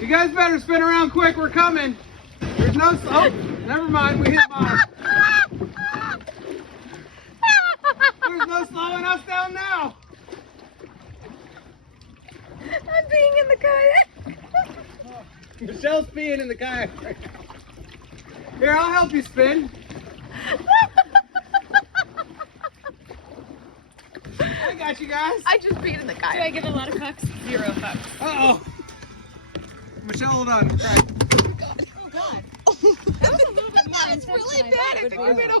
You guys better spin around quick, we're coming. There's no, oh, never mind, we hit mine. There's no slowing us down now. I'm being in the kayak. Michelle's peeing in the kayak right now. Here, I'll help you spin. I got you guys. I just peed in the kayak. Do I get a lot of fucks? 0 fucks. Uh-oh. Michelle, hold on. Oh god. Oh god. That was a little bit more intense Really than I bad. thought it I would think be. I'm gonna